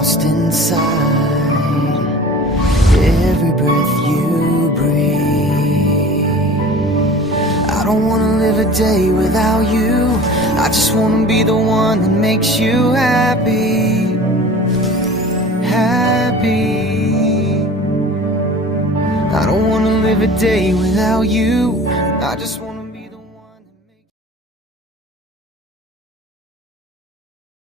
lost inside every breath you breathe. I don't wanna live a day without you. I just wanna be the one that makes you happy. Happy. I don't wanna live a day without you. I just wanna